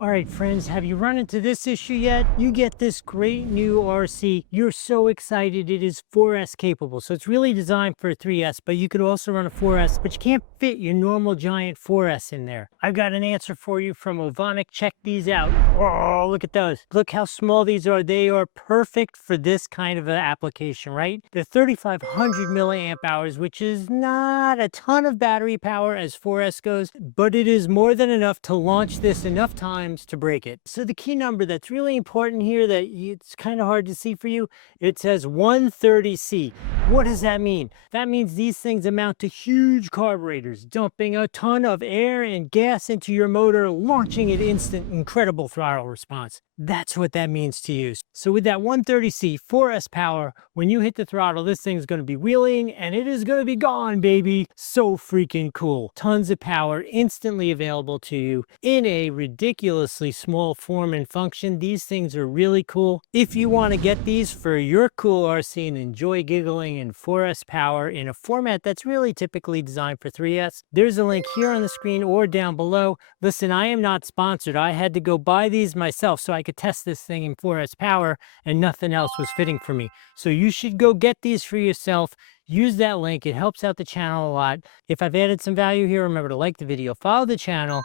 All right, friends, have you run into this issue yet? You get this great new RC. You're so excited. It is 4S capable. So it's really designed for a 3S, but you could also run a 4S, but you can't fit your normal giant 4S in there. I've got an answer for you from Ovonic. Check these out. Oh, look at those. Look how small these are. They are perfect for this kind of an application, right? They're 3,500 milliamp hours, which is not a ton of battery power as 4S goes, but it is more than enough to launch this enough times to break it. So the key number that's really important here it's kind of hard to see for you, it says 130C. What does that mean? That means these things amount to huge carburetors, dumping a ton of air and gas into your motor, launching it instant, incredible throttle response. That's what that means to you. So with that 130C 4S power, when you hit the throttle, this thing's going to be wheeling and it is going to be gone, baby. So freaking cool. Tons of power instantly available to you in a ridiculously small form and function. These things are really cool. If you want to get these for your cool RC and enjoy giggling in 4S power in a format that's really typically designed for 3S, there's a link here on the screen or down below. Listen, I am not sponsored. I had to go buy these myself so I could test this thing in 4S power, and nothing else was fitting for me. So you should go get these for yourself. Use that link. It helps out the channel a lot. If I've added some value here, remember to like the video, follow the channel,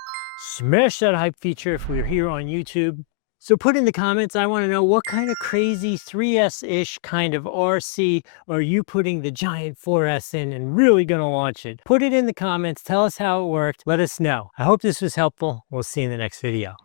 smash that hype feature if we're here on YouTube. So put in the comments, I want to know what kind of crazy 3S-ish kind of RC are you putting the giant 4S in and really going to launch it? Put it in the comments. Tell us how it worked. Let us know. I hope this was helpful. We'll see you in the next video.